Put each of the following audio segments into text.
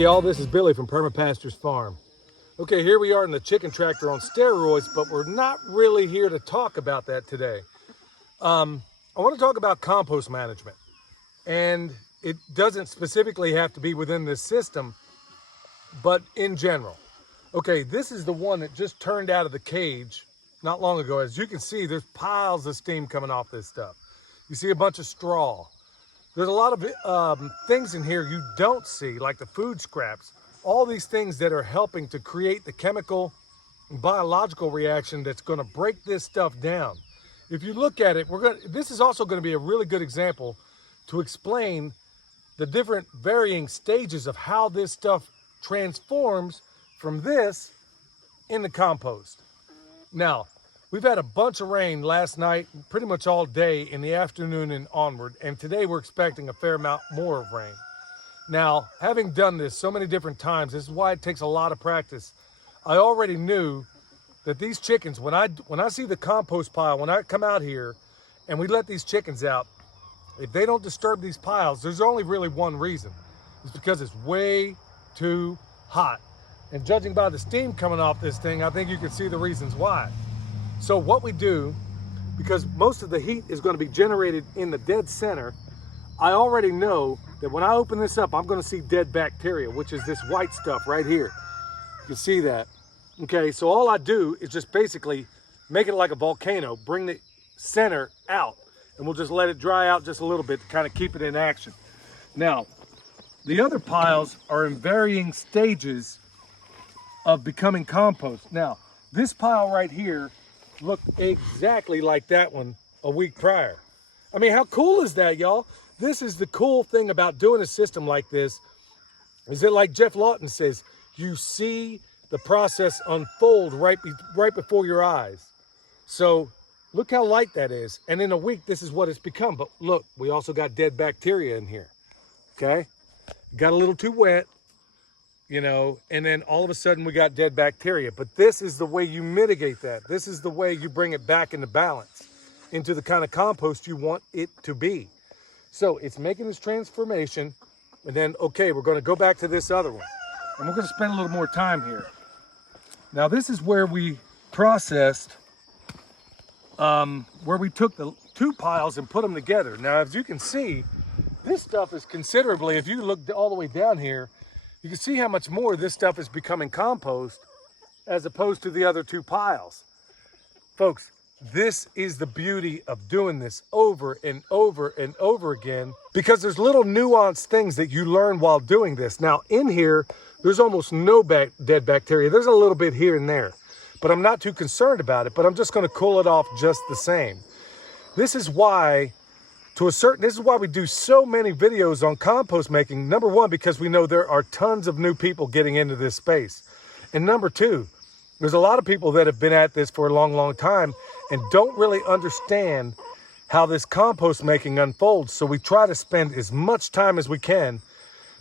Hey y'all, this is Billy from Perma Pastures Farm. Okay, here we are in the chicken tractor on steroids, but we're not really here to talk about that today. I want to talk about compost management, and it doesn't specifically have to be within this system, but in general. Okay, this is the one that just turned out of the cage not long ago. As you can see, there's piles of steam coming off this stuff. You see a bunch of straw. There's a lot of things in here you don't see, like the food scraps, all these things that are helping to create the chemical and biological reaction that's going to break this stuff down. If you look at it, this is also going to be a really good example to explain the different varying stages of how this stuff transforms from this into compost. Now, we've had a bunch of rain last night, pretty much all day in the afternoon and onward, and today we're expecting a fair amount more of rain. Now, having done this so many different times, this is why it takes a lot of practice. I already knew that these chickens, when I see the compost pile, when I come out here and we let these chickens out, if they don't disturb these piles, there's only really one reason. It's because it's way too hot. And judging by the steam coming off this thing, I think you can see the reasons why. So what we do, because most of the heat is going to be generated in the dead center, I already know that when I open this up, I'm going to see dead bacteria, which is this white stuff right here. You can see that. Okay, so all I do is just basically make it like a volcano, bring the center out, and we'll just let it dry out just a little bit to kind of keep it in action. Now, the other piles are in varying stages of becoming compost. Now, this pile right here looked exactly like that one a week prior. I mean, how cool is that, y'all? This is the cool thing about doing a system like this, is that, like Jeff Lawton says, you see the process unfold right before your eyes. So look how light that is. And in a week, this is what it's become. But look, we also got dead bacteria in here, okay? Got a little too wet, you know, and then all of a sudden we got dead bacteria. But this is the way you mitigate that. This is the way you bring it back into balance, into the kind of compost you want it to be. So it's making this transformation, and then, okay, we're going to go back to this other one. And we're going to spend a little more time here. Now, this is where we processed, where we took the two piles and put them together. Now, as you can see, this stuff is considerably, if you look all the way down here, you can see how much more this stuff is becoming compost as opposed to the other two piles. Folks, this is the beauty of doing this over and over and over again, because there's little nuanced things that you learn while doing this. Now, in here, there's almost no dead bacteria. There's a little bit here and there, but I'm not too concerned about it, but I'm just going to cool it off just the same. This is why, this is why we do so many videos on compost making. Number one, because we know there are tons of new people getting into this space. And number two, there's a lot of people that have been at this for a long, long time and don't really understand how this compost making unfolds. So we try to spend as much time as we can,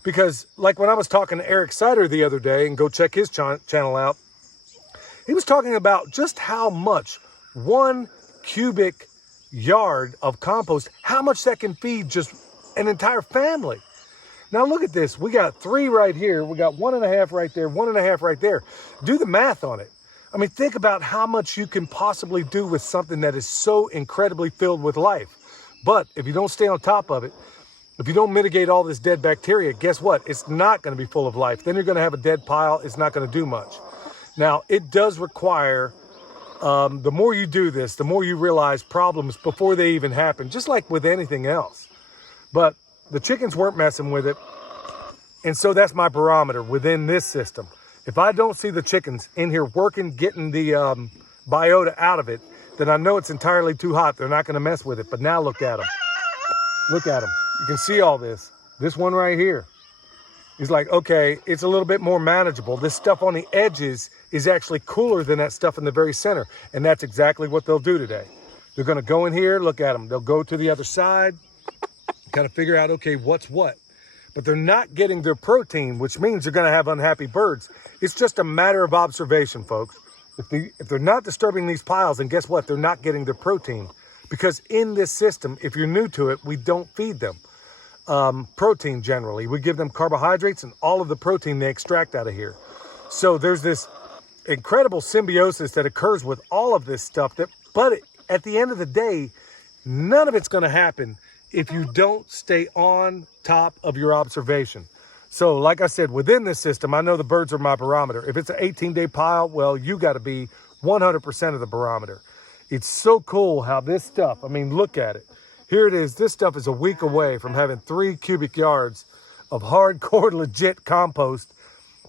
because like when I was talking to Eric Sider the other day, and go check his channel out, he was talking about just how much 1 cubic yard of compost, how much that can feed just an entire family. Now look at this. We got 3 right here. We got 1.5 right there, 1.5 right there. Do the math on it. I mean, think about how much you can possibly do with something that is so incredibly filled with life. But if you don't stay on top of it, if you don't mitigate all this dead bacteria, guess what? It's not going to be full of life. Then you're going to have a dead pile. It's not going to do much. Now, it does require, the more you do this, the more you realize problems before they even happen, just like with anything else. But the chickens weren't messing with it. And so that's my barometer within this system. If I don't see the chickens in here working, getting the biota out of it, then I know it's entirely too hot. They're not going to mess with it. But now look at them. Look at them. You can see all this. This one right here is like, okay, it's a little bit more manageable. This stuff on the edges is actually cooler than that stuff in the very center. And that's exactly what they'll do today. They're going to go in here. Look at them. They'll go to the other side, kind of figure out, okay, what's what. But they're not getting their protein, which means they're going to have unhappy birds. It's just a matter of observation, folks. If they're not disturbing these piles, then guess what? They're not getting their protein. Because in this system, if you're new to it, we don't feed them. protein generally. We give them carbohydrates and all of the protein they extract out of here. So there's this incredible symbiosis that occurs with all of this stuff, but at the end of the day, none of it's going to happen if you don't stay on top of your observation. So like I said, within this system, I know the birds are my barometer. If it's an 18-day pile, well, you got to be 100% of the barometer. It's so cool how this stuff, I mean, look at it. Here it is. This stuff is a week away from having 3 cubic yards of hardcore legit compost,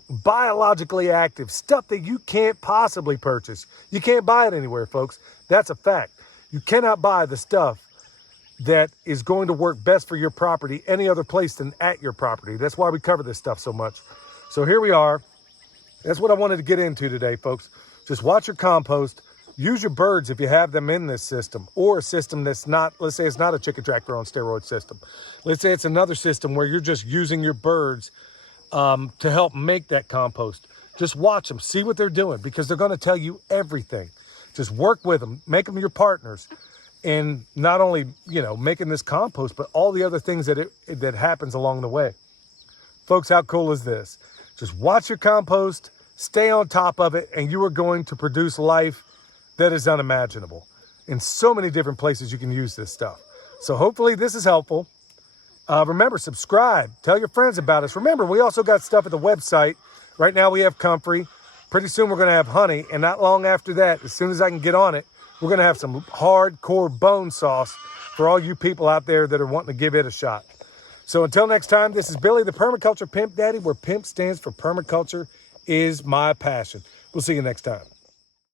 biologically active stuff that you can't possibly purchase. You can't buy it anywhere, folks. That's a fact. You cannot buy the stuff that is going to work best for your property any other place than at your property. That's why we cover this stuff so much. So here we are. That's what I wanted to get into today, folks. Just watch your compost. Use your birds if you have them in this system, or a system that's not, let's say it's not a chicken tractor on steroid system. Let's say it's another system where you're just using your birds to help make that compost. Just watch them, see what they're doing, because they're going to tell you everything. Just work with them, make them your partners, and not only, you know, making this compost, but all the other things that happens along the way. Folks, how cool is this? Just watch your compost, stay on top of it, and you are going to produce life that is unimaginable. In so many different places you can use this stuff. So hopefully this is helpful. Remember, subscribe, tell your friends about us. Remember, we also got stuff at the website. Right now we have comfrey. Pretty soon we're gonna have honey, and not long after that, as soon as I can get on it, we're gonna have some hardcore bone sauce for all you people out there that are wanting to give it a shot. So until next time, this is Billy, the Permaculture Pimp Daddy, where PIMP stands for Permaculture is my passion. We'll see you next time.